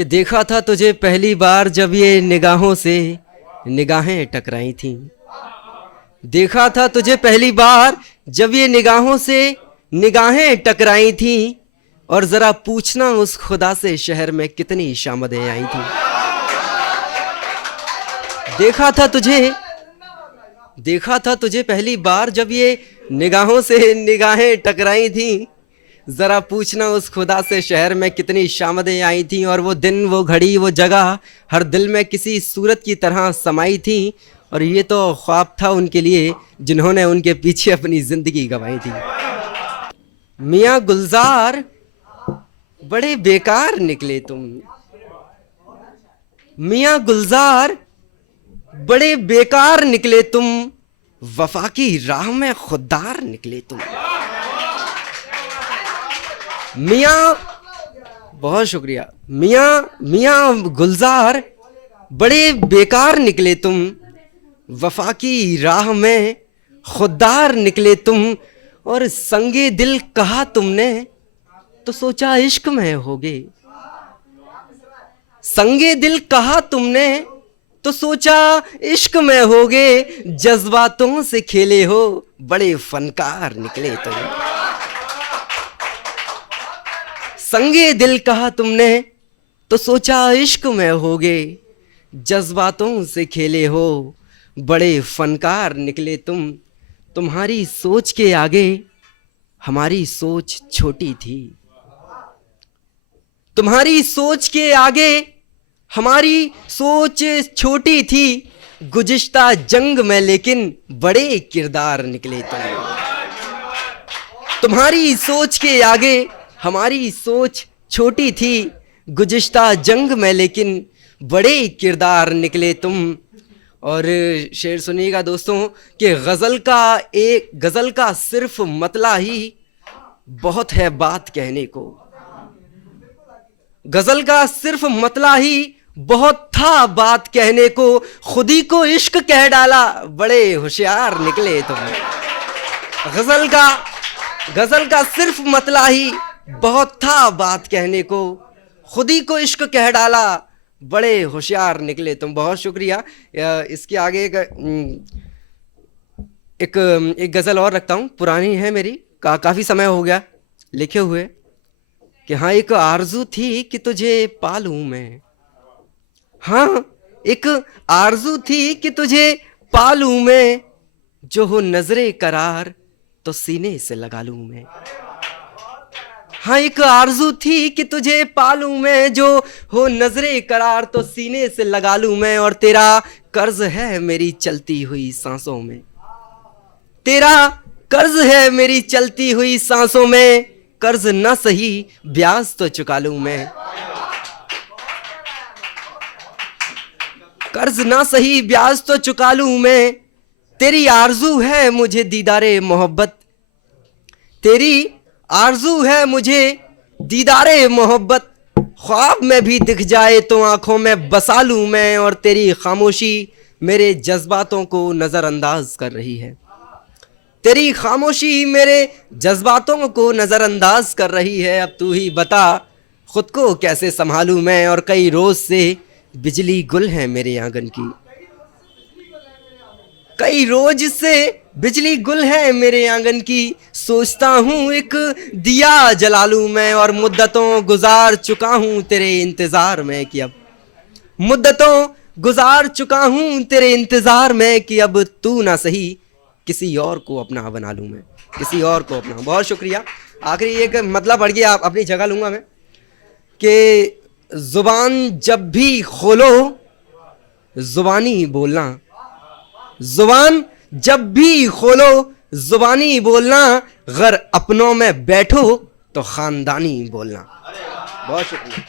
कि देखा था तुझे पहली बार जब ये निगाहों से निगाहें टकराई थीं। देखा था तुझे पहली बार जब ये निगाहों से निगाहें टकराई थीं, और जरा पूछना उस खुदा से शहर में कितनी शामदें आई थीं। देखा था तुझे पहली बार जब ये निगाहों से निगाहें टकराई थीं, जरा पूछना उस खुदा से शहर में कितनी शामदें आई थीं। और वो दिन, वो घड़ी, वो जगह हर दिल में किसी सूरत की तरह समाई थी, और ये तो ख्वाब था उनके लिए जिन्होंने उनके पीछे अपनी जिंदगी गंवाई थी। मियाँ गुलजार बड़े बेकार निकले तुम, मियाँ गुलजार बड़े बेकार निकले तुम, वफा की राह में खुददार निकले तुम। मियाँ, बहुत शुक्रिया। मियाँ गुलजार बड़े बेकार निकले तुम, वफा की राह में खुददार निकले तुम। और संगे दिल कहा तुमने तो सोचा इश्क में होगे, संगे दिल कहा तुमने तो सोचा इश्क में होगे। जज्बातों से खेले हो बड़े फनकार निकले तुम। संगे दिल कहा तुमने तो सोचा इश्क में होगे, जज्बातों से खेले हो बड़े फनकार निकले तुम। तुम्हारी सोच के आगे हमारी सोच छोटी थी, तुम्हारी सोच के आगे हमारी सोच छोटी थी। गुज़िश्ता जंग में लेकिन बड़े किरदार निकले तुम। तुम्हारी सोच के आगे हमारी सोच छोटी थी, गुज़िश्ता जंग में लेकिन बड़े किरदार निकले तुम। और शेर सुनिएगा दोस्तों कि गज़ल का सिर्फ मतला ही बहुत है बात कहने को। गज़ल का सिर्फ मतला ही बहुत था बात कहने को। खुद ही को इश्क कह डाला बड़े होशियार निकले तुम। गज़ल का सिर्फ मतला ही बहुत था बात कहने को, खुद ही को इश्क कह डाला बड़े होशियार निकले तुम। बहुत शुक्रिया। इसके आगे एक गज़ल और रखता हूँ, पुरानी है मेरी, काफ़ी समय हो गया लिखे हुए। कि हाँ, एक आरज़ू थी कि तुझे पालूं मैं, हाँ एक आरज़ू थी कि तुझे पालूं मैं, जो हो नजरे करार तो सीने से लगा लूं मैं। हाँ, एक आरज़ू थी कि तुझे पालूं मैं, जो हो नजरे करार तो सीने से लगा लूं मैं। और तेरा कर्ज है मेरी चलती हुई सांसों में, तेरा कर्ज है मेरी चलती हुई सांसों में। कर्ज ना सही ब्याज तो चुका लूं मैं, कर्ज ना सही ब्याज तो चुका लूं मैं। तेरी आरज़ू है मुझे दीदारे मोहब्बत, तेरी आरज़ू है मुझे दीदारे मोहब्बत। ख्वाब में भी दिख जाए तो आंखों में बसा लूं मैं। और तेरी खामोशी मेरे जज्बातों को नज़रअंदाज कर रही है, तेरी खामोशी मेरे जज्बातों को नज़रअंदाज कर रही है। अब तू ही बता खुद को कैसे संभालूं मैं। और कई रोज से बिजली गुल है मेरे आंगन की, कई रोज से बिजली गुल है मेरे आंगन की। सोचता हूँ एक दिया जला लूं मैं। और मुद्दतों गुजार चुका हूँ तेरे इंतजार में कि अब, मुद्दतों गुजार चुका हूँ तेरे इंतजार में कि अब तू ना सही किसी और को अपना बना लूं मैं, किसी और को अपना। बहुत शुक्रिया। आखिरी एक मतलब पढ़ के आप अपनी जगह लूंगा मैं कि जुबान जब भी खोलो जुबानी बोलना, जुबान जब भी खोलो जुबानी बोलना। गर अपनों में बैठो तो खानदानी बोलना। बहुत शुक्रिया।